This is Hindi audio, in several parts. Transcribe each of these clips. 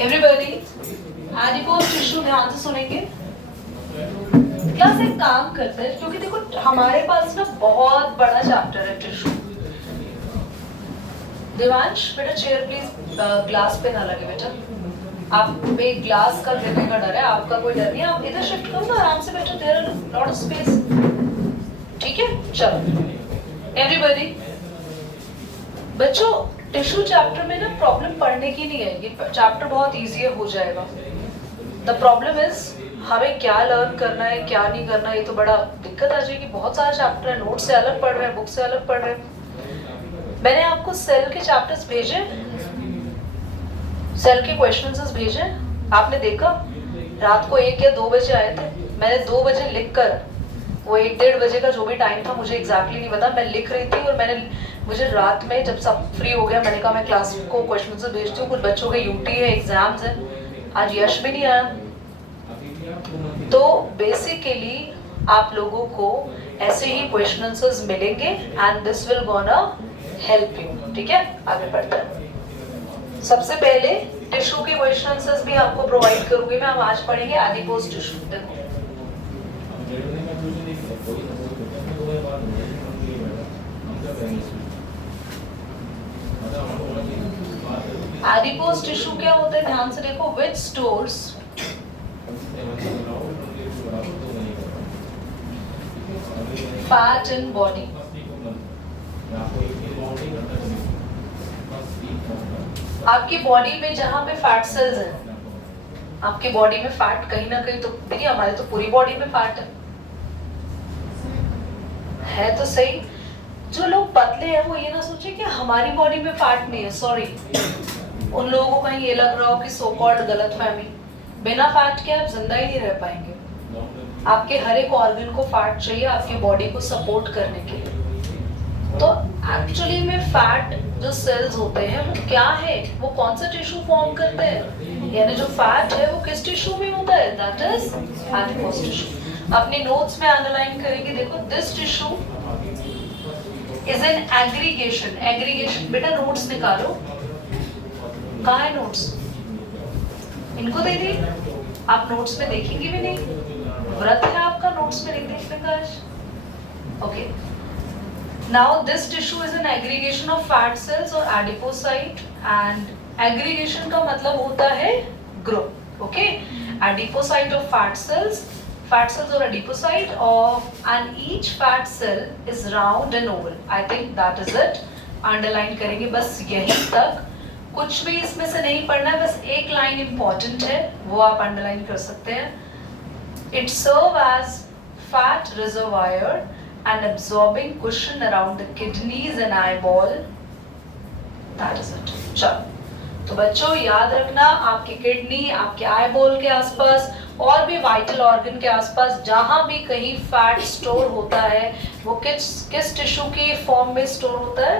एवरीबॉडी एडिपोज टिश्यू ध्यान से सुनेंगे। क्लास एक काम करते हैं, क्योंकि देखो हमारे पास ना बहुत बड़ा चैप्टर है टिश्यू। देवांश बेटा चेयर प्लीज, ग्लास पे ना लगे बेटा। आप पे ग्लास का गिरने का डर है, आपका कोई डर नहीं है। आप इधर शिफ्ट करो ना, आराम से बैठो, there are lot of space. ठीक है, चलो एवरीबॉडी। बच्चों टिश्यू चैप्टर में ना प्रॉब्लम पढ़ने की नहीं है, ये चैप्टर बहुत इजी हो जाएगा। द प्रॉब्लम इज हमें क्या लर्न करना है क्या नहीं करना है, ये तो बड़ा दिक्कत आ जाएगी। बहुत सारा चैप्टर है, नोट से अलग पढ़ रहे हैं, बुक से अलग पढ़ रहे हैं। मैंने आपको सेल के चैप्टर्स भेजे, सेल के क्वेश्चंस भेजे, आपने देखा? रात को 1 या 2 बजे आए थे। मैंने 2 बजे लिख कर, वो 1-1:30 बजे का जो भी टाइम था मुझे एग्जैक्टली नहीं पता, मैं लिख रही थी और मुझे रात में जब सब फ्री हो गया मैंने कहा मैं क्लास को क्वेश्चन से भेजती हूँ। कुछ बच्चों के यूटी है, एग्जाम्स है, आज यश भी नहीं आया। तो बेसिकली आप लोगों को ऐसे ही क्वेश्चन आंसर्स मिलेंगे and this will gonna help you. ठीक है, आगे बढ़ते हैं। सबसे पहले टिश्यू के क्वेश्चन आंसर्स भी आपको प्रोवाइड करूंगी मैं। हम आज पढ़ेंगे एडिपोज टिश्यू। देखो एडिपोज टिश्यू क्या होता है, ध्यान से देखो। Which stores fat in body. आपकी बॉडी में जहां पे फैट सेल्स हैं, आपकी बॉडी में फैट कहीं ना कहीं, तो देखिए हमारे तो पूरी बॉडी में फैट है तो सही। जो लोग पतले हैं वो ये ना सोचे कि हमारी बॉडी में फैट नहीं है, सॉरी, उन लोगों को कहीं ये लग रहा हो कि सो कॉल्ड गलतफहमी। बिना फैट के आप जिंदा ही नहीं रह पाएंगे। आपके हर एक ऑर्गन को फैट चाहिए आपकी बॉडी को सपोर्ट करने के लिए। तो एक्चुअली में फैट जो सेल्स होते हैं वो क्या है, वो कौन सा टिश्यू फॉर्म करते हैं, यानी जो फैट है वो किस टिश्यू में होता है, दैट इज एडिपोज टिश्यू। अपने नोट्स में अंडरलाइन करेंगे, देखो this tissue is an aggregation. Aggregation बेटा नोट्स निकालो, कहाँ है नोट्स, इनको दे दी। आप नोट्स में देखेंगे भी नहीं, व्रत है आपका नोट्स में नहीं देखने का आज। Okay, now this tissue is an aggregation of fat cells और एडिपोसाइट, एंड एग्रीगेशन का मतलब होता है group. Okay, adipocyte of fat cells or adipocyte of, and each fat cell is round and oval. I think that is it. Underline करेंगे बस यहीं तक, कुछ भी इसमें से नहीं पढ़ना है, बस एक लाइन इंपॉर्टेंट है वो आप अंडरलाइन कर सकते हैं। It serve as fat reservoir and absorbing cushion around the kidneys and eyeball. That is it. चलो, तो बच्चों याद रखना, आपकी किडनी, आपके आईबॉल के आसपास और भी वाइटल ऑर्गन के आसपास जहां भी कहीं फैट स्टोर होता है वो किस टिश्यू की फॉर्म में स्टोर होता है,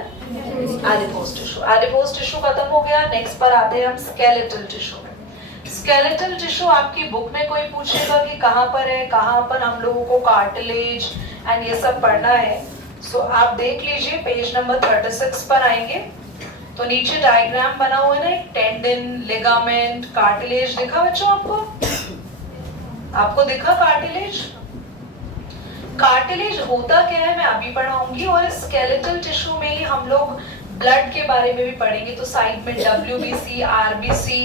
एडिपोज टिश्यू। एडिपोज टिश्यू खत्म हो गया, नेक्स्ट पर आते हैं हम स्केलेटल टिश्यू में। स्केलेटल टिश्यू आपकी बुक में कोई पूछेगा कि कहाँ पर है, कहाँ पर हम लोगों को कार्टिलेज एंड ये सब पढ़ना है। सो आप देख लीजिए पेज नंबर 36 पर आएंगे तो नीचे डायग्राम बना हुआ है ना, एक टेंडन, लिगामेंट, कार्टिलेज दिखा बच्चों आपको? आपको दिखा कार्टिलेज? कार्टिलेज होता क्या है मैं अभी पढ़ाऊंगी, और स्केलेटल टिश्यू में ही हम लोग ब्लड के बारे में भी पढ़ेंगे। तो साइड में WBC, RBC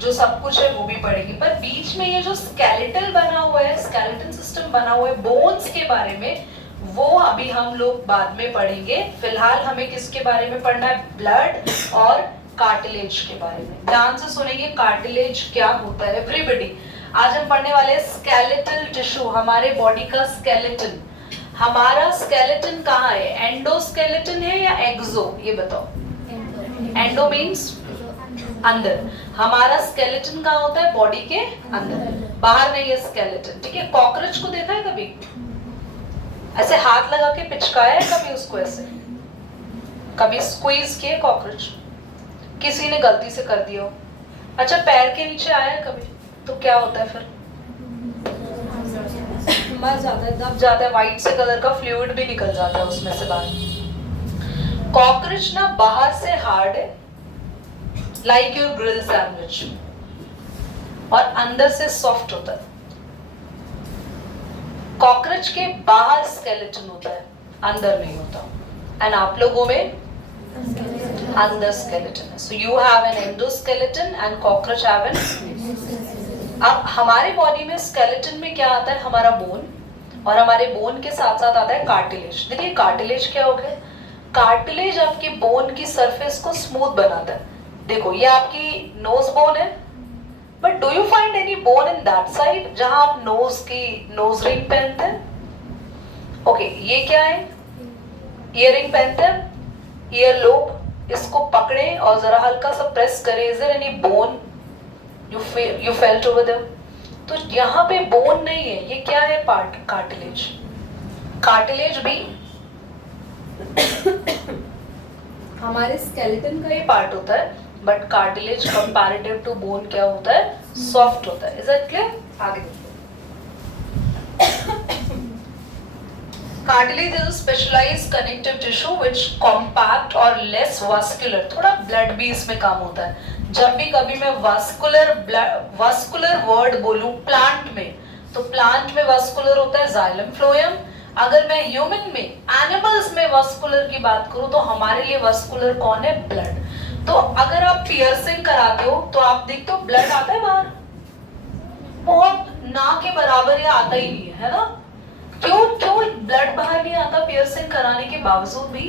जो सब कुछ है वो भी पढ़ेंगे, पर बीच में ये जो स्केलेटल बना हुआ है, स्केलेटन सिस्टम बना हुआ है बोन्स के बारे में, वो अभी हम लोग बाद में पढ़ेंगे। फिलहाल हमें किसके बारे में पढ़ना है, ब्लड और कार्टिलेज के बारे में। ध्यान से सुनेंगे कार्टिलेज क्या होता है एवरीबॉडी। आज हम पढ़ने वाले हैं स्केलेटल टिश्यू, हमारे बॉडी का स्केलेटन। हमारा स्केलेटन कहाँ है, एंडोस्केलेटन है या एक्सो, ये बताओ। एंडो मीन्स अंदर, हमारा स्केलेटन कहाँ होता है, बॉडी के अंदर, बाहर नहीं है स्केलेटन। ठीक है, कॉकरोच को देखा है कभी, ऐसे हाथ लगा के पिचकाया है कभी उसको, ऐसे कभी स्क्वीज किए कॉकरोच, किसी ने गलती से कर दिया हो। अच्छा, पैर के नीचे आया है कभी, तो क्या होता है फिर, मर जाता है, दब जाता है, व्हाइट से कलर का फ्लूइड भी निकल जाता है उसमें से बाहर। कॉकरोच ना बाहर से हार्ड है, लाइक योर ग्रिल सैंडविच, और अंदर से सॉफ्ट होता है। कॉकरोच के बाहर स्केलेटन होता है, अंदर नहीं होता। एंड आप लोगों में अंदर स्केलेटन है। So you have an endoskeleton and cockroach have an. अब हमारे बॉडी में स्केलेटन में क्या आता है? हमारा बोन, और हमारे बोन के साथ साथ आता है कार्टिलेज। देखिए कार्टिलेज क्या हो गया? कार्टिलेज आपकी बोन की सरफेस को स्मूथ बनाता है। देखो ये आपकी नोज बोन है, but do you find any bone in that side जहां आप नोज रिंग पहनते हैं? ओके, ये क्या है? ईयरिंग पहनते हैं, ईयर लोब। इसको पकड़े और जरा हल्का सा प्रेस करें। Is there any bone you felt over there? तो यहाँ पे बोन नहीं है, ये क्या है? Part cartilage. कार्टिलेज भी हमारे स्केलेटन का ही पार्ट होता है, but cartilage comparative to bone क्या होता है? सॉफ्ट होता है। Is it clear? आगे देखिए। Cartilage is a specialized connective tissue which compact और लेस वास्कुलर। थोड़ा ब्लड भी इसमें काम होता है। जब भी कभी मैं वास्कुलर वर्ड बोलूं प्लांट में, तो प्लांट में वास्कुलर होता है जाइलम फ्लोएम। अगर मैं ह्यूमन में, एनिमल्स में वास्कुलर की बात करूं तो हमारे लिए वास्कुलर कौन है? ब्लड। तो अगर आप पियर्सिंग कराते हो तो आप देखते हो ब्लड आता है बाहर, बहुत ना के बराबर या आता ही नहीं है ना? क्यों ब्लड बाहर नहीं आता पियर्सिंग कराने के बावजूद भी?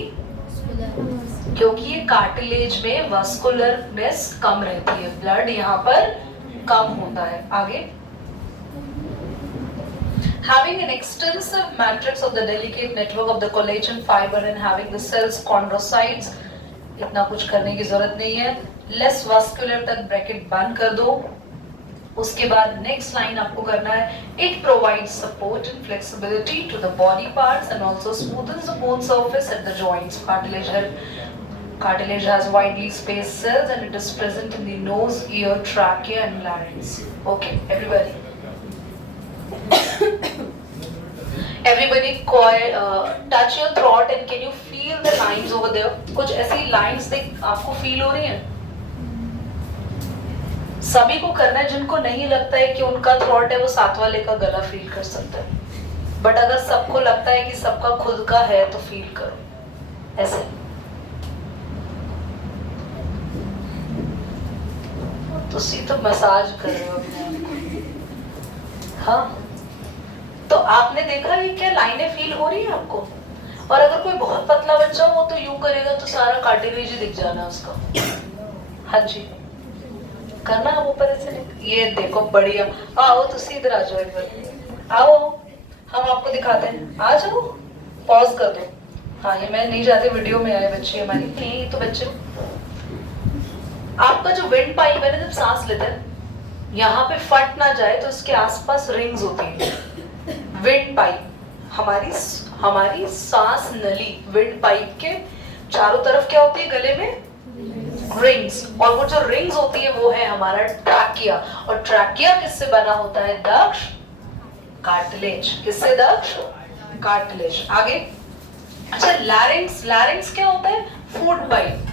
क्योंकि ये कार्टिलेज में वास्कुलरनेस कम रहती है, ब्लड यहाँ पर कम होता है। आगे, having an extensive matrix of the delicate network of the collagen fiber and having the cells chondrocytes, इतना कुछ करने की जरूरत नहीं है। लेस वास्कुलर तक ब्रैकेट बंद कर दो। उसके बाद नेक्स्ट लाइन आपको करना है, it provides support and flexibility to the body parts and also smoothens the bone surface at the joints. Cartilage has widely spaced cells and it is present in the nose, ear, trachea and larynx. Okay, everybody. Everybody touch your throat and can you feel the lines over there? कुछ ऐसी lines देख आपको feel हो रही हैं? सभी को करना है। जिनको नहीं लगता है कि उनका थ्रॉट है वो साथ वाले का गला फील कर सकता है, बट अगर सबको लगता है कि सबका खुद का है तो फील करो ऐसे। तो मसाज कर रहे हो अपने आप को। हाँ, तो आपने देखा ये क्या लाइनें फील हो रही है आपको? और अगर कोई बहुत पतला बच्चा हो तो यूं करेगा तो सारा कार्टिलेज ही दिख जाना उसका। हाँ जी, करना है ऊपर ऐसे। ये देखो बढ़िया। आओ तो सीधे आ जाओ, एक बार आओ, हम आपको दिखाते हैं। आ जाओ, पॉज कर दो। हाँ, ये मैं नहीं चाहती वीडियो में आए बच्चे हमारी। नहीं तो बच्चे, आपका जो विंड पाइप है ना, जब सांस लेते हैं यहाँ पे फट ना जाए तो इसके आसपास रिंग्स होती है। विंड पाइप, हमारी सांस नली विंड पाइप के चारों तरफ क्या होती है? गले में रिंग्स। और वो जो रिंग्स होती है वो है हमारा ट्रैकिया। और ट्रैकिया किससे बना होता है? दक्ष, कार्टिलेज। किससे? दक्ष, कार्टिलेज। आगे, अच्छा, लैरिंग्स क्या होता है? Food pipe.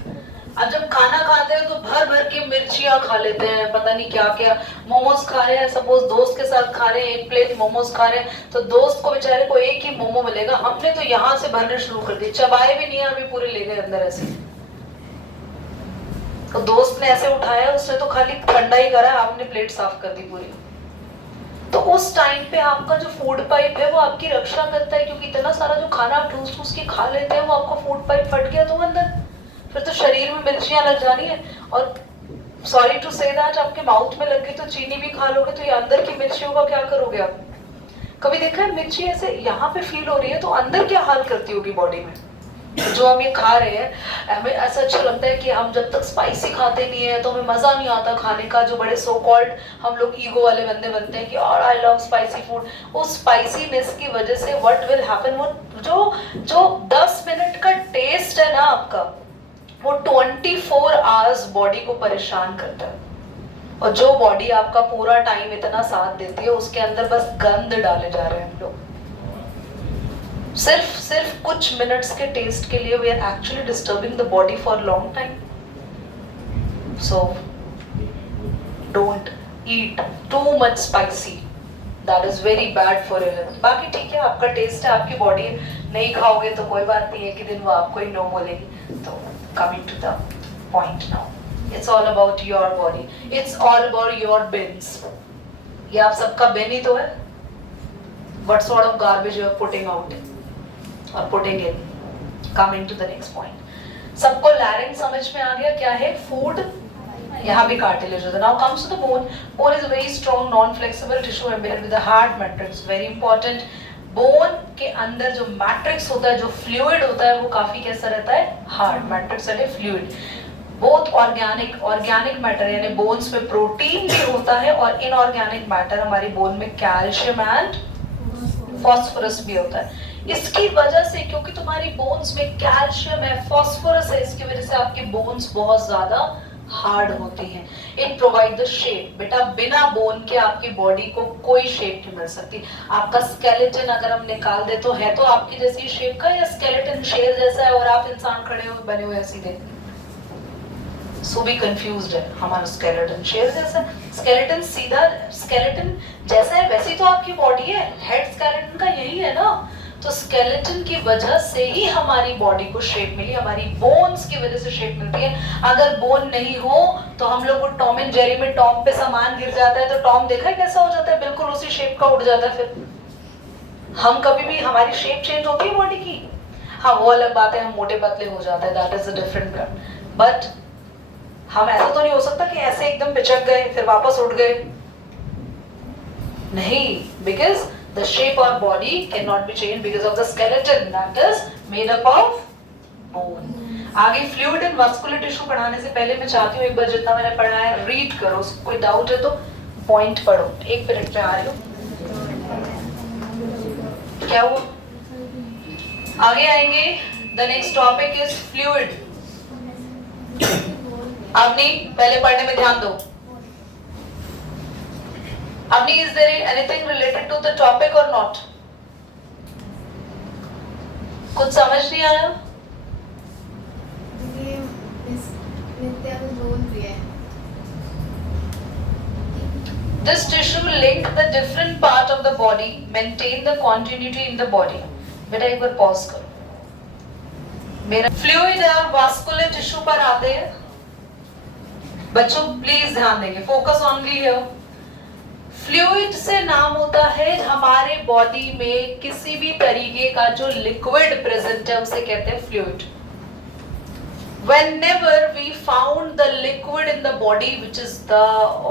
अब जब खाना खाते हैं तो भर भर के मिर्चियां खा लेते हैं, पता नहीं क्या क्या। मोमोज खा रहे हैं, सपोज दोस्त के साथ खा रहे हैं, एक प्लेट मोमोज खा रहे हैं, तो दोस्त को बेचारे को एक ही मोमो मिलेगा। हमने तो यहाँ से भरने शुरू कर दी, चबाए भी नहीं है, अभी पूरे ले गए अंदर ऐसे। तो दोस्त ने ऐसे उठाया, उसने तो खाली ठंडा ही करा, आपने प्लेट साफ कर दी पूरी। तो उस टाइम पे आपका जो फूड पाइप है वो आपकी रक्षा करता है, क्योंकि इतना सारा जो खाना आप ठूस के खा लेते हैं वो आपका फूड पाइप फट गया तो अंदर फिर तो शरीर में मिर्चियां लग जानी है। और सॉरी टू से दैट, आपके माउथ में लग गई तो चीनी भी खा लोगे तो ये अंदर की मिर्चियों का क्या करोगे आप? कभी देखा है मिर्ची ऐसे यहाँ पे फील हो रही है तो अंदर क्या हाल करती होगी बॉडी में? जो हम ये खा रहे हैं, हमें ऐसा अच्छा लगता है कि हम जब तक स्पाइसी खाते नहीं है तो हमें मजा नहीं आता खाने का। जो बड़े सो कॉल्ड हम लोग ईगो वाले बंदे बनते हैं कि और आई लव स्पाइसी फूड, उस स्पाइसीनेस की वजह से व्हाट विल हैपन, वो जो 10 मिनट का टेस्ट है ना आपका, वो 24 आवर्स बॉडी को परेशान करता है। और जो बॉडी आपका पूरा टाइम इतना साथ देती है उसके अंदर बस गंद डाले जा रहे हैं हम लोग। सिर्फ कुछ मिनट्स के टेस्ट के लिए we are actually disturbing the body for long time. So don't eat too much spicy, that is very bad for your health. बाकी ठीक है, आपका टेस्ट है, आपकी बॉडी है, नहीं खाओगे तो कोई बात नहीं है कि दिन वो आपको ही नो बोलेगी. तो coming to the point now, it's all about your body, it's all about your beans. ये आप सबका बिन ही तो है. What sort of garbage you are putting out or putting in? Coming to the next point. सबको larynx समझ में आ गया क्या है? Food. यहाँ भी cartilage होता है. Now comes to the bone. Bone is a very strong, non-flexible tissue embedded with a hard matrix. Very important. Bone के अंदर जो matrix होता है, जो fluid होता है, वो काफी कैसा रहता है? Hard. Matrix वाले fluid. बोथ ऑर्गेनिक मैटर यानी बोन्स में प्रोटीन भी होता है और इनऑर्गेनिक मैटर हमारी बोन में कैल्शियम एंड फॉस्फोरस भी होता है. इसकी वजह से, क्योंकि तुम्हारी बोन्स में कैल्शियम है, फॉस्फोरस है, इसकी वजह से आपकी बोन्स बहुत ज्यादा हार्ड होती हैं. It provide the shape. बेटा बिना बोन के आपकी बॉडी को कोई शेप नहीं मिल सकती. आपका स्केलेटन अगर हम निकाल दे तो है तो आपकी जैसी शेप का, या स्केलेटन शेर जैसा है और आप इंसान खड़े हो बने हुए सीधे. सो भी कंफ्यूज्ड है. हमारा स्केलेटन शेर जैसा, स्केलेटन सीधा स्केलेटन जैसा है वैसी तो आपकी बॉडी है. हेड स्केलेटन का यही है ना. तो स्केलेटन की वजह से ही हमारी बॉडी को शेप मिली, हमारी बोन्स की वजह से शेप मिलती है. अगर बोन नहीं हो तो हम लोग को टॉम एंड जेरी में टॉम पे सामान गिर जाता है तो टॉम देखा है कैसा हो जाता है, बिल्कुल उसी शेप का उड़ जाता है. फिर हम कभी भी, हमारी शेप चेंज होती है बॉडी की. हाँ वो अलग बात है, हम मोटे पतले हो जाते हैं, that is a different matter. But हम ऐसा तो नहीं हो सकता कि ऐसे एकदम पिचक गए फिर वापस उठ गए. नहीं, because the shape of body cannot be changed because of the skeleton that is made up of bone. आगे फ्लूइड एंड मस्कुलर टिश्यू पढ़ाने से पहले मैं चाहती हूँ एक बार जितना मैंने पढ़ा है रीड करो. कोई डाउट है तो पॉइंट पढ़ो. एक मिनट में आ रही हूँ. क्या हुआ? आगे आएंगे. The next topic is fluid. Avni पहले पढ़ने में ध्यान दो. Avani, is there anything related to the topic or not? कुछ समझ नहीं आया? This tissue link the different part of the body, maintain the continuity in the body. बेटा एक बार पॉज करो. मेरा फ्लूइड और वास्कुलर टिश्यू पर आते हैं. बच्चों प्लीज ध्यान देंगे, फोकस ऑनली हियर. फ्लूइड से नाम होता है हमारे बॉडी में किसी भी तरीके का जो लिक्विड प्रेजेंट है उसे कहते हैं fluid. Whenever we found the liquid in the body, which is the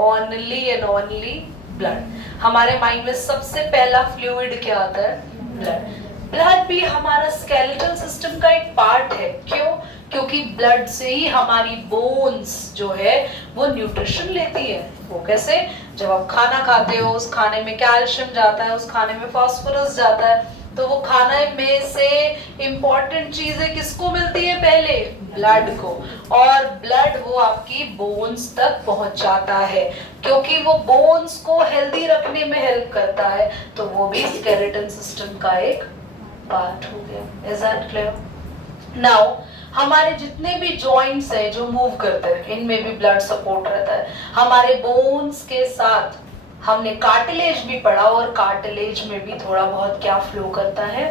only and only blood. हमारे माइंड में सबसे पहला फ्लूइड क्या आता है? ब्लड. ब्लड भी हमारा स्केलेटल सिस्टम का एक पार्ट है. क्यों? क्योंकि ब्लड से ही हमारी बोन्स जो है वो न्यूट्रिशन लेती है. वो कैसे? जब आप खाना खाते हो उस खाने में कैल्शियम जाता है, उस खाने में फास्फोरस जाता है, तो वो खाने में से इंपॉर्टेंट चीजें किसको मिलती है? पहले ब्लड को. और ब्लड वो आपकी बोन्स तक पहुंचाता है क्योंकि वो बोन्स को हेल्दी रखने में हेल्प करता है. तो वो भी स्केलेटन सिस्टम का एक पार्ट हो गया. Is that clear? नाउ हमारे जितने भी जॉइंट्स है जो मूव करते हैं इनमें भी ब्लड सपोर्ट रहता है. हमारे बोन्स के साथ हमने कार्टिलेज भी पढ़ा और कार्टिलेज में भी थोड़ा बहुत क्या फ्लो करता है,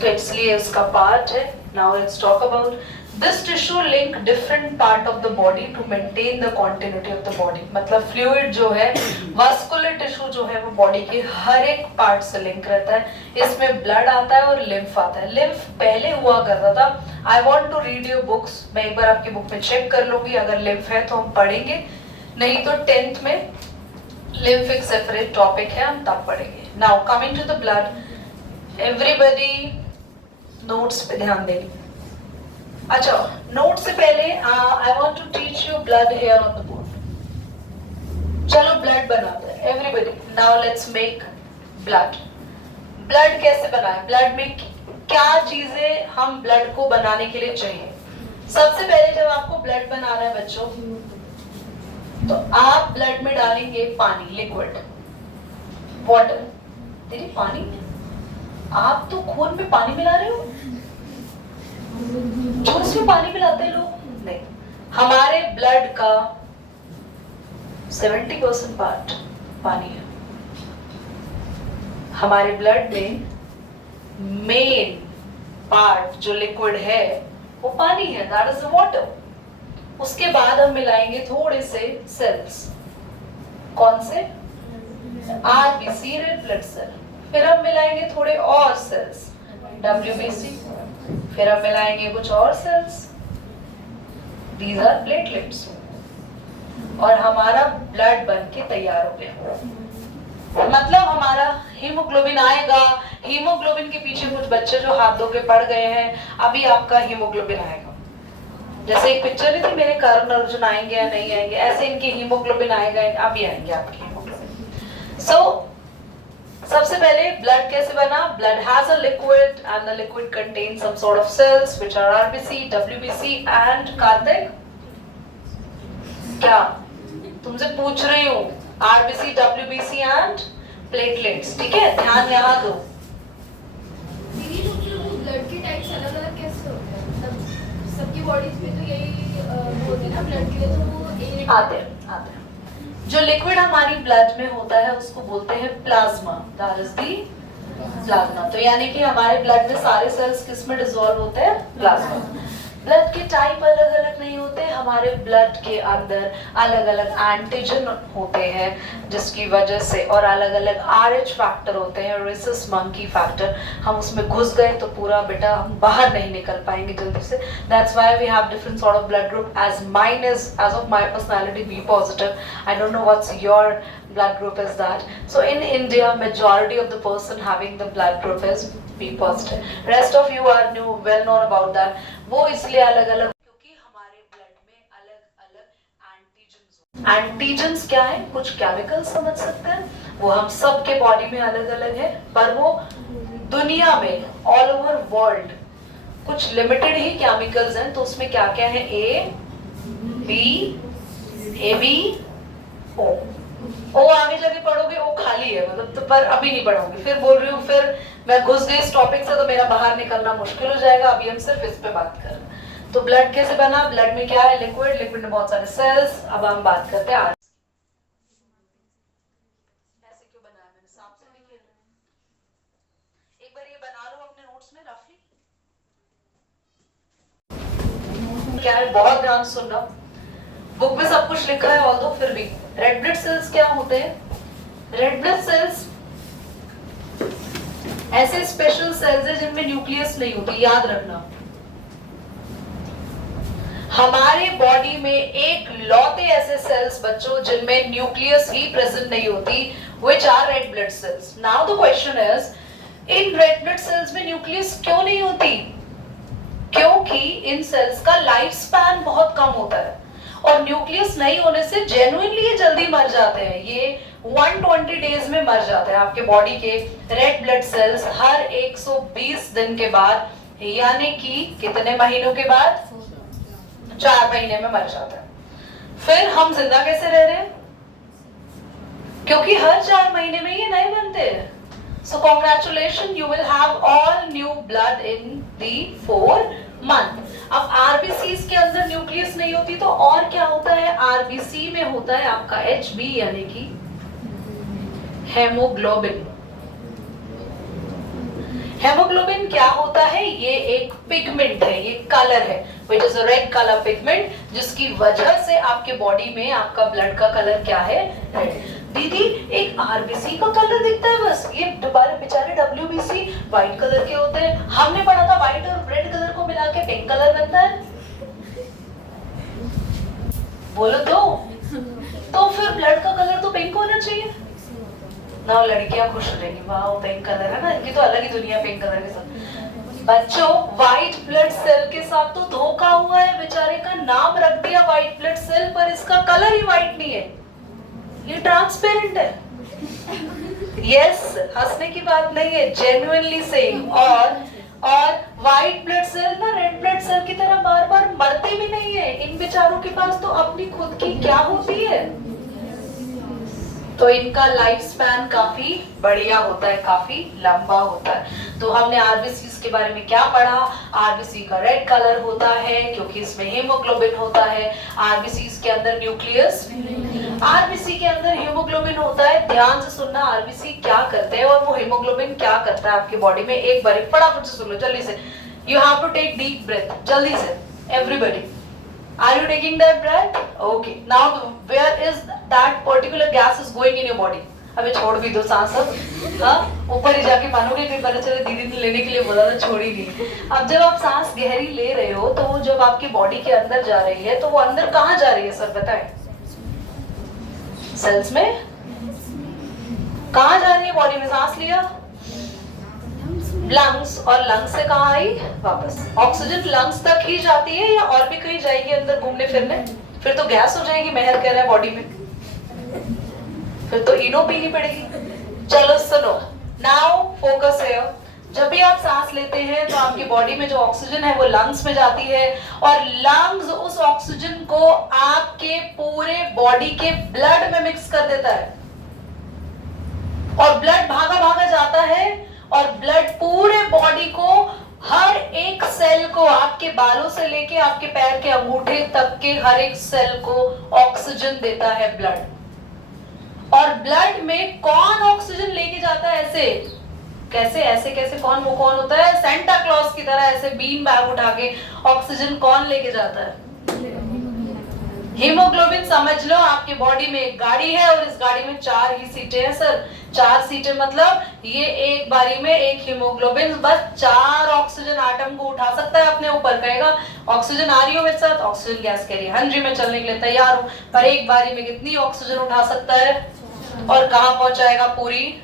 तो इसलिए इसका पार्ट है. Now let's talk about this tissue link different part of the body to maintain the continuity of the body. मतलब फ्लूइड जो है, वास्कुलर टिश्यू जो है वो बॉडी के हर एक पार्ट से लिंक रहता है. इसमें ब्लड आता है और लिम्फ आता है. लिम्फ पहले हुआ करता था. I want to read your books. मैं एक बार आपकी बुक में चेक कर लूंगी, अगर लिम्फ है तो हम पढ़ेंगे, नहीं तो 10th में लिम्फ एक सेपरेट टॉपिक है, हम तब पढ़ेंगे. Now coming to the blood, everybody notes पे ध्यान देंगे. अच्छा, नोट से पहले I want to teach you blood here on the board. चलो ब्लड बनाते हैं everybody. Now let's make blood. Blood कैसे बनाए? ब्लड में क्या चीजें हम ब्लड को बनाने के लिए चाहिए? सबसे पहले जब आपको ब्लड बनाना है बच्चों, तो आप ब्लड में डालेंगे पानी, लिक्विड वाटर. तेरी पानी आप तो खून में पानी मिला रहे हो, जूस में पानी मिलाते हैं लोग? नहीं, हमारे ब्लड का 70% पार्ट पानी है। हमारे ब्लड में मेन पार्ट जो लिक्विड है वो पानी है, दैट इज वाटर। उसके बाद हम मिलाएंगे थोड़े से सेल्स। कौन से? RBC, red blood cell. फिर हम मिलाएंगे थोड़े और सेल्स, डब्ल्यूबीसी। फिर हम मिलाएंगे कुछ और सेल्स, दीज आर प्लेटलेट्स। और हमारा ब्लड बन के तैयार हो गया। मतलब हमारा हीमोग्लोबिन आएगा। हीमोग्लोबिन के पीछे कुछ बच्चे जो हाथ धो के पड़ गए हैं, अभी आपका हीमोग्लोबिन आएगा। जैसे एक पिक्चर नहीं थी, मेरे कर्ण अर्जुन आएंगे या नहीं आएंगे, ऐसे इनके हीमोग्लोबिन आएगा, अभी आएंगे आपके हीमोग्लोबिन। सबसे पहले ब्लड कैसे बना? Blood has a liquid and the liquid contains some sort of cells which are RBC, WBC and Kartik क्या तुमसे पूछ रही हूँ, आरबीसी, डब्ल्यूबीसी एंड प्लेटलेट्स। ठीक है, ध्यान यहाँ दो। ब्लड के टाइप्स अलग-अलग कैसे होते हैं? मतलब सबकी बॉडीज में तो यही होते हैं ना ब्लड के लिए, तो वो आते हैं। जो लिक्विड हमारी ब्लड में होता है उसको बोलते हैं plasma, that is the plasma. तो यानी कि हमारे ब्लड में सारे सेल्स किस में डिसॉल्व होते हैं? प्लाज्मा। ब्लड के टाइप अलग अलग नहीं होते, हमारे ब्लड के अंदर अलग अलग एंटीजन होते हैं जिसकी वजह से, और अलग अलग आरएच फैक्टर होते हैं, रेसिस मंकी फैक्टर। हम उसमें घुस गए तो पूरा बेटा हम बाहर नहीं निकल पाएंगे जल्दी से। That's why we have different sort of blood group. As mine is, as of my personality, B positive. I don't know what's your blood group is that. So in India, majority of the person having the blood group is B positive. Rest of you are new, well known about that. वो इसलिए अलग अलग क्योंकि हमारे ब्लड में अलग अलग एंटीजन्स। एंटीजन्स क्या है? कुछ केमिकल समझ सकते हैं, वो हम सबके बॉडी में अलग अलग है, पर वो दुनिया में ऑल ओवर वर्ल्ड कुछ लिमिटेड ही केमिकल्स हैं। तो उसमें क्या क्या है? A B O. ओ आगे जाके पढ़ोगे, ओ खाली है मतलब, तो पर अभी नहीं पढ़ोगे। फिर बोल रही हूँ, फिर मैं घुस गई इस टॉपिक से तो मेरा बाहर निकलना मुश्किल हो जाएगा। अभी हम सिर्फ इस पे बात कर रहे हैं। तो ब्लड कैसे बना? ब्लड में क्या है? लिक्विड। लिक्विड में बहुत सारे सेल्स। अब हम बात करते हैं आज ऐसे क्यों बनाया मैंने, सांप से नहीं खेल रहे। एक बार ये बना लो अपने नोट्स में रफली। क्या है? बहुत ध्यान सुनना, बुक में सब कुछ लिखा है ऑल्दो फिर भी। रेड ब्लड सेल्स क्या होते हैं? रेड ब्लड सेल्स ऐसे स्पेशल सेल्स हैं जिनमें न्यूक्लियस नहीं होती, याद रखना। हमारे बॉडी में एक लौते ऐसे सेल्स बच्चों जिनमें न्यूक्लियस ही प्रेजेंट नहीं होती, which are red blood cells. Now the question is, in red blood cells में न्यूक्लियस क्यों नहीं होती? क्योंकि इन सेल्स का लाइफ स्पैन बहुत कम होता है, और न्यूक्लियस नहीं होने से जेन्युइनली ये जल्दी मर जाते हैं। ये 120 डेज में मर जाते हैं। आपके बॉडी के रेड ब्लड सेल्स हर 120 दिन के बाद, यानी कि कितने महीनों के बाद? 4 महीने में मर जाते हैं। फिर हम जिंदा कैसे रह रहे हैं? क्योंकि हर 4 महीने में ये नए बनते हैं। So congratulations, you will have all new blood in the 4 month. अब आरबीसी के अंदर न्यूक्लियस नहीं होती तो और क्या होता है? आरबीसी में होता है आपका एचबी, यानी कि हेमोग्लोबिन। हेमोग्लोबिन क्या होता है? ये एक पिगमेंट है, ये कलर है, which is a red color pigment, जिसकी वजह से आपके बॉडी में आपका ब्लड का कलर क्या है? रेड। दीदी एक आरबीसी का कलर दिखता है बस, ये बेचारे डब्ल्यूबीसी व्हाइट कलर के होते हैं। हमने पढ़ा था व्हाइट और रेड कलर को मिला के पिंक कलर बनता है। बोलो तो फिर ब्लड का कलर तो पिंक होना चाहिए ना। लड़कियां खुश रहेंगी, वाह पिंक कलर है ना, इनकी तो अलग ही दुनिया पिंक कलर के साथ। बच्चों व्हाइट ब्लड सेल के साथ तो धोखा हुआ है, बेचारे का नाम रख दिया व्हाइट ब्लड सेल, पर इसका कलर ही व्हाइट नहीं है, ये ट्रांसपेरेंट है। यस, हंसने की बात नहीं है, जेन्युइनली सेम। और व्हाइट ब्लड सेल ना रेड ब्लड सेल की तरह बार बार मरते भी नहीं है। इन बेचारों के पास तो अपनी खुद की क्या होती है? तो इनका लाइफ स्पैन काफी बढ़िया होता है, काफी लंबा होता है। तो हमने आरबीसी के बारे में क्या पढ़ा? आरबीसी का रेड कलर होता है क्योंकि इसमें हीमोग्लोबिन होता है। आरबीसी के अंदर न्यूक्लियस, आरबीसी के अंदर हीमोग्लोबिन होता है। ध्यान से सुनना, आरबीसी क्या करते हैं और वो हीमोग्लोबिन क्या करता है आपकी बॉडी में। एक बार फटाफट से सुन लो, जल्दी से। You have to take deep breath, जल्दी से everybody. Are you taking that breath? Okay. Now, where is that particular gas is going in your body? अबे छोड़ भी दो सांस अब, हाँ ऊपर ही जाके मानोगे नहीं, पता चले दीदी ने लेने के लिए बोला था, छोड़ ही नहीं। अब जब आप सांस गहरी ले रहे हो तो वो जब आपकी बॉडी के अंदर जा रही है तो वो अंदर कहाँ जा रही है सर बताएं? सेल्स में। कहाँ जा रही है बॉडी में? सांस लिया लंग्स, और लंग्स से कहाँ आई? वापस। ऑक्सीजन लंग्स तक ही जाती है या और भी कहीं जाएगी अंदर घूमने फिरने? फिर तो गैस हो जाएगी, महर कह रहा है बॉडी में, फिर तो इनो पीनी पड़ेगी। चलो सुनो, नाउ फोकस हियर। जब भी आप सांस लेते हैं तो आपकी बॉडी में जो ऑक्सीजन है वो लंग्स में जाती है, और लंग्स उस ऑक्सीजन को आपके पूरे बॉडी के ब्लड में मिक्स कर देता है, और ब्लड भागा भागा जाता है, और ब्लड पूरे बॉडी को, हर एक सेल को, आपके बालों से लेके आपके पैर के अंगूठे तक के हर एक सेल को ऑक्सीजन देता है ब्लड। और ब्लड में कौन ऑक्सीजन लेके जाता है? ऐसे कैसे? ऐसे कैसे? कौन? वो कौन होता है? सेंटा क्लॉज की तरह ऐसे बीन बैग उठा के ऑक्सीजन कौन लेके जाता है? हीमोग्लोबिन। समझ लो आपकी बॉडी में एक गाड़ी है और इस गाड़ी में 4 ही सीटें हैं सर। 4 सीटें मतलब ये एक बारी में एक हीमोग्लोबिन बस 4 ऑक्सीजन आटम को उठा सकता है अपने ऊपर। कहेगा ऑक्सीजन आ रही हो मेरे साथ, ऑक्सीजन गैस कह रही है, 100 में चलने के लिए तैयार हूं, पर एक बारी में कितनी ऑक्सीजन उठा सकता है और कहां पहुंचाएगा? पूरी।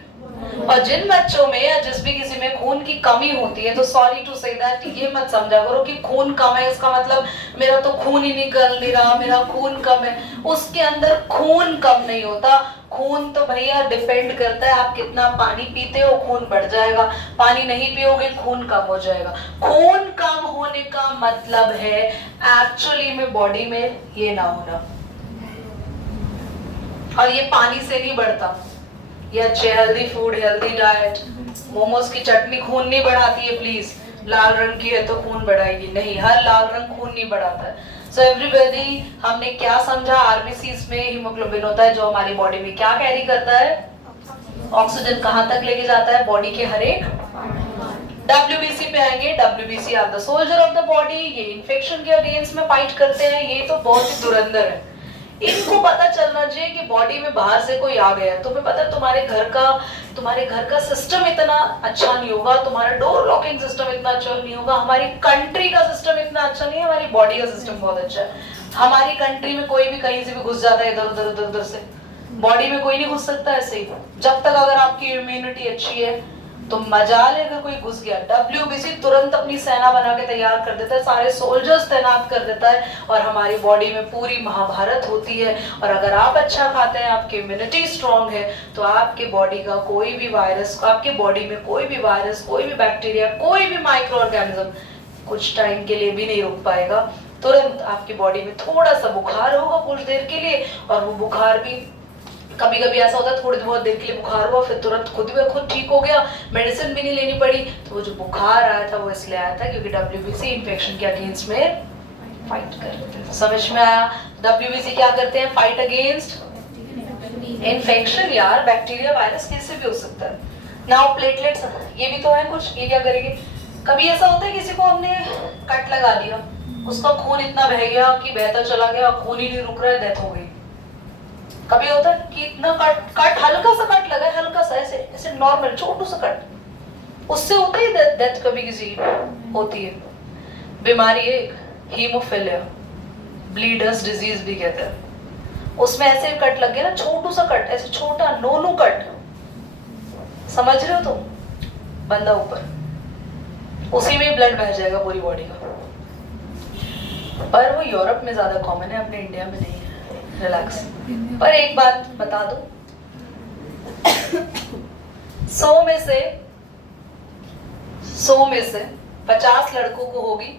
और जिन बच्चों में या जिस भी किसी में खून की कमी होती है, तो सॉरी टू से दैट, ये मत समझा करो कि खून कम है इसका मतलब मेरा तो खून ही निकल नहीं रहा, मेरा खून कम है। उसके अंदर खून कम नहीं होता। खून तो भैया डिपेंड करता है आप कितना पानी पीते हो, खून बढ़ जाएगा। पानी नहीं पियोगे खून कम हो जाएगा। खून कम होने का मतलब है एक्चुअली में बॉडी में ये ना होना, और ये पानी से नहीं बढ़ता। ये अच्छे healthy food, healthy diet, momos की चटनी खून नहीं बढ़ाती है प्लीज। लाल रंग की है तो खून बढ़ाएगी? नहीं, हर लाल रंग खून नहीं बढ़ाता है। सो एवरीबॉडी, हमने क्या समझा? आरबीसीज में हीमोग्लोबिन होता है जो हमारी बॉडी में क्या कैरी करता है? ऑक्सीजन। कहां तक लेके जाता है? बॉडी के हर एक। डब्ल्यूबीसी पे आएंगे। WBC are the soldier of the body. ये इन्फेक्शन के अगेंस्ट में फाइट करते हैं। ये तो बहुत ही धुरंधर है। इनको पता चलना चाहिए कि बॉडी में बाहर से कोई आ गया है। तुम्हें पता है तुम्हारे घर का सिस्टम इतना अच्छा नहीं होगा, तुम्हारा डोर लॉकिंग सिस्टम इतना अच्छा नहीं होगा, हमारी कंट्री का सिस्टम इतना अच्छा नहीं है, हमारी बॉडी का सिस्टम बहुत अच्छा है। हमारी कंट्री में कोई भी कहीं से भी घुस जाता है, इधर उधर से। बॉडी में कोई नहीं घुस सकता ऐसे ही, जब तक अगर आपकी इम्यूनिटी अच्छी है। तो मजाल है अगर कोई घुस गया, डब्ल्यूबीसी तुरंत अपनी सेना बना के तैयार कर देता है, सारे सोल्जर्स तैनात कर देता है, और हमारी बॉडी में पूरी महाभारत होती है। और अगर आप अच्छा खाते हैं, आपकी इम्यूनिटी स्ट्रांग है, तो आपके बॉडी का कोई भी वायरस, आपके बॉडी में कोई भी वायरस, कोई भी बैक्टीरिया, कोई भी माइक्रो ऑर्गेनिज्म कुछ टाइम के लिए भी नहीं रुक पाएगा। तुरंत आपकी बॉडी में थोड़ा सा बुखार होगा कुछ देर के लिए, और वो बुखार भी कभी कभी ऐसा होता है थोड़ी बहुत देर के लिए बुखार हुआ, फिर तुरंत खुद ठीक हो गया, मेडिसिन भी नहीं लेनी पड़ी। तो वो जो बुखार आया था वो इसलिए आया था क्योंकि डब्ल्यूबीसी इन्फेक्शन के अगेंस्ट में फाइट कर रहे थे। समझ में आया? डब्ल्यूबीसी क्या करते हैं? Fight against infection. यार बैक्टीरिया, वायरस कैसे भी हो सकता है। नाउ प्लेटलेट्स, ये भी तो है कुछ। ये क्या करेंगे? कभी ऐसा होता है किसी को हमने कट लगा दिया, उसका खून इतना बह गया कि बहता चला गया, खून ही नहीं रुक रहा है, डेथ हो गई। कभी होता है कि इतना कट हल्का सा कट लगा है, हल्का सा ऐसे ऐसे नॉर्मल छोटू सा कट, उससे होता ही डेथ कभी किसी होती है। बीमारी है हीमोफिलिया, ब्लीडर्स डिजीज भी कहते हैं। उसमें ऐसे कट लग गया ना, छोटू सा कट, ऐसे छोटा नोनू कट, समझ रहे हो तुम? बंदा ऊपर, उसी में ब्लड बह जाएगा पूरी बॉडी का। पर वो यूरोप में ज्यादा कॉमन है, अपने इंडिया में नहीं है। रिलैक्स। पर एक बात बता दो, 100 में से 50 लड़कों को होगी,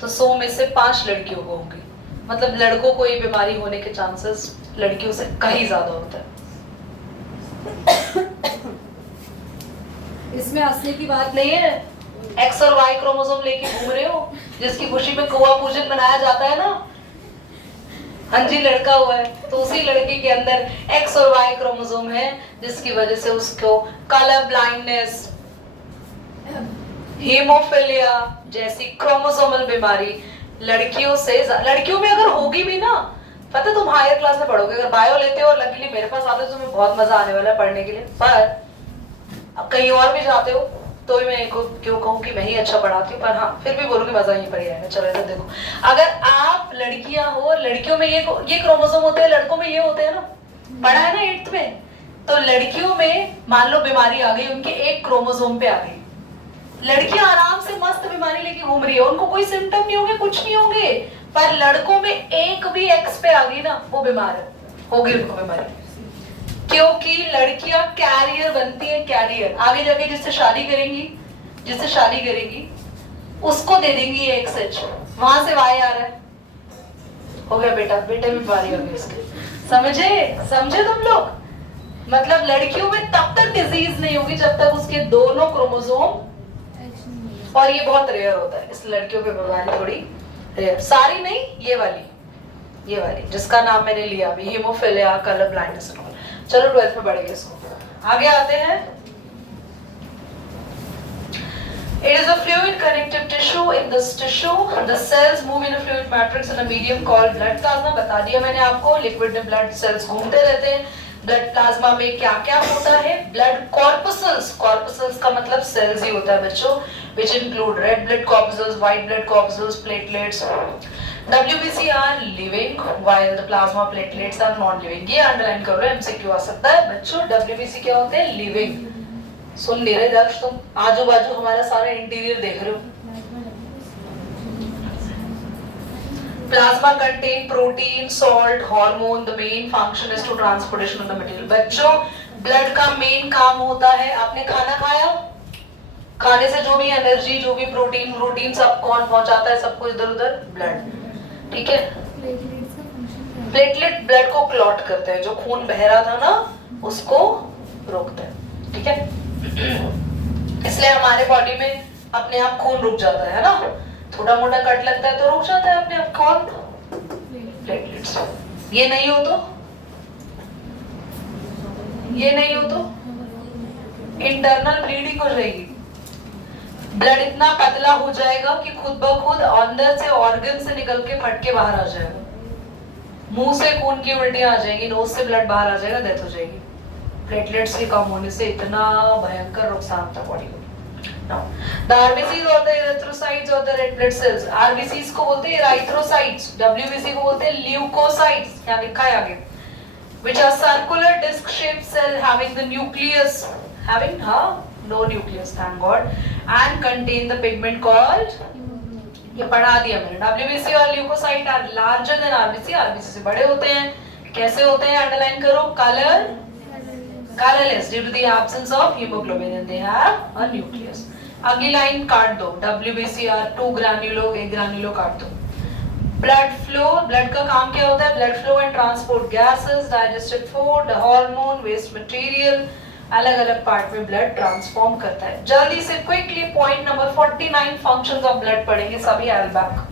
तो 100 में से 5 लड़कियों को होगी। मतलब लड़कों को ये बीमारी होने के चांसेस लड़कियों से कहीं ज्यादा होता है। इसमें हंसने की बात नहीं है। एक्स और वाई क्रोमोसोम लेके घूम रहे हो, जिसकी खुशी में कौवा पूजन मनाया जाता है ना, हाँ जी लड़का हुआ है, तो उसी लड़के के अंदर एक्स और वाई क्रोमोसोम है, जिसकी वजह से उसको कलर ब्लाइंडनेस, हीमोफिलिया जैसी क्रोमोसोमल बीमारी लड़कियों में अगर होगी भी ना, पता तुम हायर क्लास में पढ़ोगे, अगर बायो लेते हो और लकीली मेरे पास आते हो तो तुम्हें बहुत मजा आने वाला है पढ़ने के लिए, पर अब कहीं और भी जाते हो तो मैं क्यों कहूँ कि मैं ही अच्छा पढ़ाती हूँ, पर हाँ फिर भी बोलूँ कि मजा यहीं पर ही आएगा। चलो इधर देखो, अगर आप लड़कियां हो, लड़कियों में ये क्रोमोसोम होते हैं, लड़कों में ये होते हैं ना, पढ़ा है ना 8th में, तो लड़कियों में मान लो बीमारी आ गई, उनके एक क्रोमोसोम पे आ गई, लड़कियां आराम से मस्त बीमारी लेके घूम रही है, उनको कोई सिम्टम नहीं होंगे, कुछ नहीं होंगे, पर लड़कों में एक भी एक्स पे आ गई ना, वो बीमार है, होगी उनको बीमारी, क्योंकि लड़कियां कैरियर बनती हैं, कैरियर आगे जाके जिससे शादी करेंगी उसको दे देंगी XH, वहां से वाई आ रहा है, हो गया बेटा, बेटे में बीमारी हो गई उसके, समझे तुम लोग, मतलब लड़कियों में तब तक डिजीज नहीं होगी जब तक उसके दोनों क्रोमोसोम, और ये बहुत रेयर होता है, इस लड़कियों पे बीमारी थोड़ी रेयर, सारी नहीं, ये वाली जिसका नाम मैंने लिया अभी, हीमोफिलिया, कलर ब्लाइंडनेस। चलो 12th में बढ़ेंगे इसको, आगे आते हैं। It is a fluid connective tissue. In this tissue, the cells move in a fluid matrix in a medium called blood plasma. बता दिया मैंने आपको, लिक्विड में ब्लड सेल्स घूमते रहते हैं। ब्लड प्लाज्मा में क्या क्या होता है? ब्लड कॉर्पसल्स का मतलब सेल्स ही होता है बच्चों, which include red blood corpuscles, white blood corpuscles, platelets. WBC are living while the plasma platelets are non-living. ये अंडरलाइन कर लो, MCQ आ सकता है बच्चों। WBC क्या होते हैं? लिविंग। सुन नहीं रहे दर्श तुम, आजू बाजू हमारा सारा इंटीरियर देख रहे हो। Plasma contain protein, salt, hormone. The main function is to transportation of the material. बच्चों, ब्लड का मेन काम होता है, आपने खाना खाया, खाने से जो भी एनर्जी, जो भी प्रोटीन सब कौन पहुंचाता है, सबको इधर उधर ब्लड, ठीक है। प्लेटलेट ब्लड को क्लॉट करते हैं, जो खून बह रहा था ना उसको रोकते हैं, ठीक है। इसलिए हमारे बॉडी में अपने आप खून रुक जाता है ना, थोड़ा मोटा कट लगता है तो रुक जाता है अपने आप, कौन? प्लेटलेट्स। ये नहीं हो तो इंटरनल ब्लीडिंग हो जाएगी, ब्लड इतना पतला हो जाएगा कि खुद ब खुद अंदर से ऑर्गन से निकल के फट के बाहर आ जाएगा, मुंह से खून की उल्टियां आ जाएगी, नोज से ब्लड बाहर आ जाएगा, डेथ हो जाएगी। प्लेटलेट्स के कम होने से इतना भयंकर नुकसान होता है बॉडी को। Now, the RBCs or the erythrocytes or the red blood cells, RBCs को बोलते हैं erythrocytes, WBC को बोलते हैं leukocytes, यहाँ लिखा है आगे, which are circular disc-shaped cell having the nucleus, no nucleus, thank God, and contain the pigment called, ये पढ़ा दिया मैंने। WBC और leukocyte are larger than RBC से बड़े होते हैं, कैसे होते हैं? अंडरलाइन करो, colorless due to the absence of hemoglobin and they have a nucleus. अगली लाइन काट दो, WBC are 2 granulo, 1 granulo काट दो। ब्लड फ्लो, ब्लड का काम क्या होता है? Blood flow and transport gases, digested food, hormone, waste material, अलग अलग पार्ट में ब्लड ट्रांसफॉर्म करता है। जल्दी से quickly point number 49 functions of blood पढ़ेंगे सभी, आई विल बैक।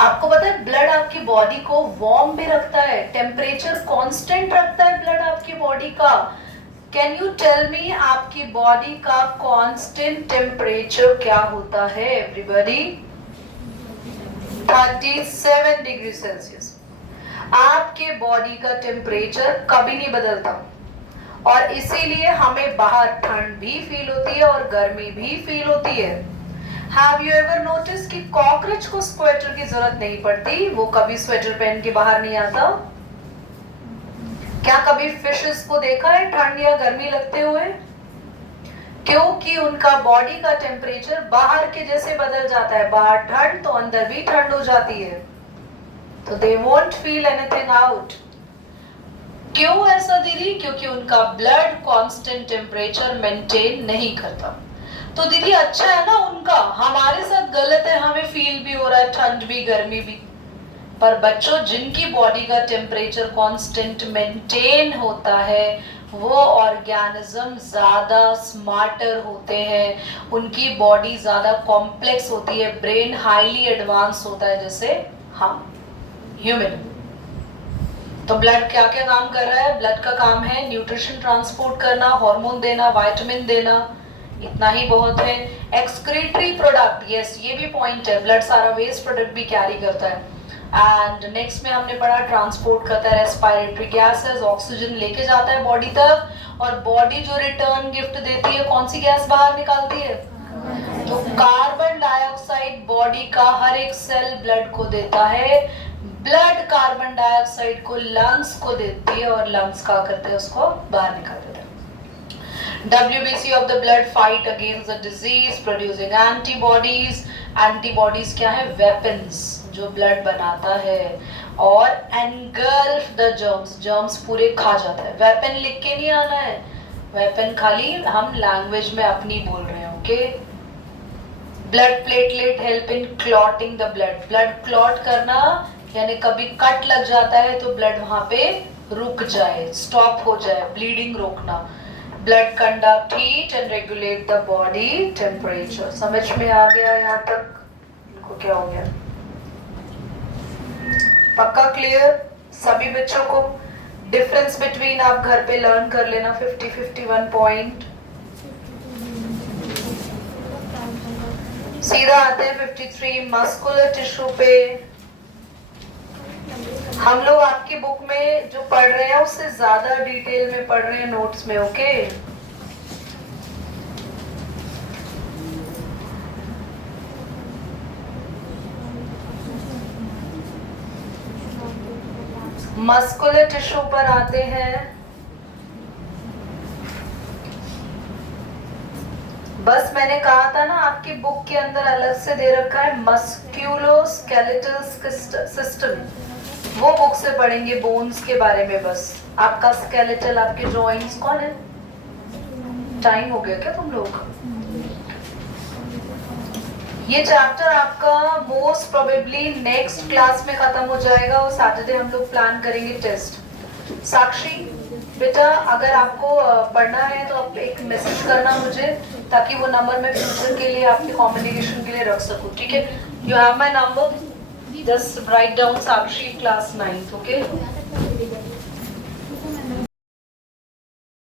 आपको पता है ब्लड आपकी बॉडी को वार्म भी रखता है, टेम्परेचर कांस्टेंट रखता है ब्लड आपकी बॉडी का। कैन यू टेल मी आपकी बॉडी का कांस्टेंट टेम्परेचर क्या होता है एवरीबॉडी? 37 degree Celsius. आपके बॉडी का टेम्परेचर कभी नहीं बदलता और इसीलिए हमें बाहर ठंड भी फील होती है और गर्मी भी फील होती है। Have you ever noticed कि कॉकरोच को स्वेटर की जरूरत नहीं पड़ती, वो कभी स्वेटर पहन के बाहर नहीं आता? क्या कभी फिशेस को देखा है ठंड या गर्मी लगते हुए? क्योंकि उनका बॉडी का टेम्परेचर बाहर के जैसे बदल जाता है, बाहर ठंड तो अंदर भी ठंड हो जाती है, तो they won't feel anything out। क्यों ऐसा दीदी? क्योंकि उनका ब्लड कांस्टेंट टेम्परेचर मेंटेन नहीं करता। तो दीदी अच्छा है ना उनका, हमारे साथ गलत है, हमें फील भी हो रहा है ठंड भी गर्मी भी, पर बच्चों जिनकी बॉडी का टेम्परेचर कांस्टेंट मेंटेन होता है वो ऑर्गेनिज्म ज्यादा स्मार्टर होते हैं, उनकी बॉडी ज्यादा कॉम्प्लेक्स होती है, ब्रेन हाईली एडवांस होता है जैसे हम ह्यूमन। तो ब्लड क्या क्या काम कर रहा है? ब्लड का काम है न्यूट्रिशन ट्रांसपोर्ट करना, हार्मोन देना, विटामिन देना, इतना ही बहुत है। एक्सक्रीटरी प्रोडक्ट, यस ये भी पॉइंट है, ब्लड सारा वेस्ट प्रोडक्ट भी कैरी करता है। एंड नेक्स्ट में हमने पढ़ा ट्रांसपोर्ट करता है रेस्पिरेटरी गैसेस, ऑक्सीजन लेके जाता है बॉडी तक, और बॉडी जो रिटर्न गिफ्ट देती है कौन सी गैस बाहर निकालती है? तो कार्बन डाइऑक्साइड बॉडी का हर एक सेल ब्लड को देता है, ब्लड कार्बन डाइऑक्साइड को लंग्स को देती है और लंग्स क्या करते हैं? उसको बाहर निकाल देते हैं। WBC of the blood fight against the disease producing antibodies। Antibodies क्या है? वेपन्स जो ब्लड बनाता है, और engulf the germs, germs पूरे खा जाता है। वेपन लिख के नहीं आना है, वेपन खाली हम लैंग्वेज में अपनी बोल रहे हैं, okay. Blood platelet help in clotting the blood, blood clot करना यानी कभी कट लग जाता है तो ब्लड वहां पे रुक जाए, स्टॉप हो जाए, ब्लीडिंग रोकना। Blood conduct heat and regulate the body temperature. समझ में आ गया यहाँ तक? इनको क्या हो गया? पक्का क्लियर? सभी बच्चों को डिफरेंस बिटवीन आप घर पे लर्न कर लेना 50-51 पॉइंट। सीधा आते हैं 53 मस्कुलर टिश्यू पे। हम लोग आपकी बुक में जो पढ़ रहे हैं उससे ज्यादा डिटेल में पढ़ रहे हैं नोट्स में, ओके। मस्कुलर टिश्यू पर आते हैं। बस मैंने कहा था ना आपकी बुक के अंदर अलग से दे रखा है मस्क्यूलोस्केलेटल सिस्टम, वो बुक से पढ़ेंगे बोन्स के बारे में। बस आपका स्केलेटल, आपके जॉइंट्स कौन है? टाइम हो गया क्या तुम लोग? ये चैप्टर आपका मोस्ट प्रोबेबली नेक्स्ट क्लास में खत्म हो जाएगा, और सैटरडे हम लोग प्लान करेंगे टेस्ट। साक्षी बेटा अगर आपको पढ़ना है तो आप एक मैसेज करना मुझे, ताकि वो नंबर मैं फ्यूचर के लिए आपके कम्युनिकेशन के लिए रख सकूं, ठीक है? You have my number, just write down Sakshi class 9th, okay.